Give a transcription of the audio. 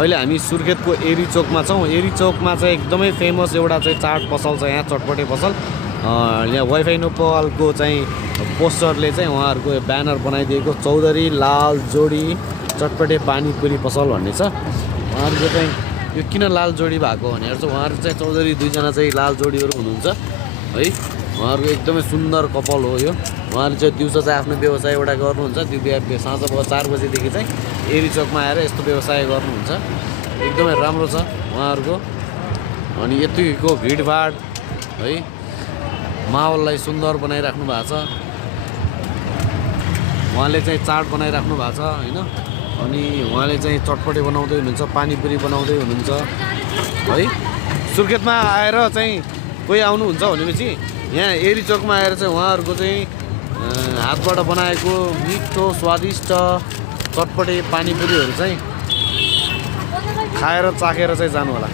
अहिले हामी सुर्खेतको एरी चोकमा छौँ। एरी चोकमा चाहिँ एकदमै फेमस एउटा चाहिँ चाट पसल छ यहाँ, चटपटे पसल। यहाँ वाइफाई नेपालको चाहिँ पोस्टरले चाहिँ उहाँहरूको ब्यानर बनाइदिएको चौधरी लाल जोडी चटपटे पानीपुरी पसल भन्ने छ। उहाँहरूको चाहिँ यो किन लाल जोडी भएको भनेर चाहिँ उहाँहरू चाहिँ चौधरी दुईजना चाहिँ लाल जोडीहरू हुनुहुन्छ है। उहाँहरूको एकदमै सुन्दर कपाल हो यो। उहाँहरूले चाहिँ दिउँसो चाहिँ आफ्नो व्यवसाय एउटा गर्नुहुन्छ, त्यो साँझ 4 बजीदेखि चाहिँ एरी चोकमा आएर यस्तो व्यवसाय गर्नुहुन्छ। एकदमै राम्रो छ उहाँहरूको। अनि यतिको भिडभाड है माहौललाई सुन्दर बनाइराख्नु भएको छ। उहाँले चाहिँ चाट बनाइराख्नु भएको छ होइन। अनि उहाँले चाहिँ चटपटे बनाउँदै हुनुहुन्छ, पानीपुरी बनाउँदै हुनुहुन्छ है। सुर्खेतमा आएर चाहिँ कोही आउनुहुन्छ भनेपछि यहाँ एरी चोकमा आएर चाहिँ उहाँहरूको चाहिँ हातबाट बनाएको मिठो स्वादिष्ट चटपटे पानीपुरीहरू चाहिँ खाएर चाखेर चाहिँ जानु होला।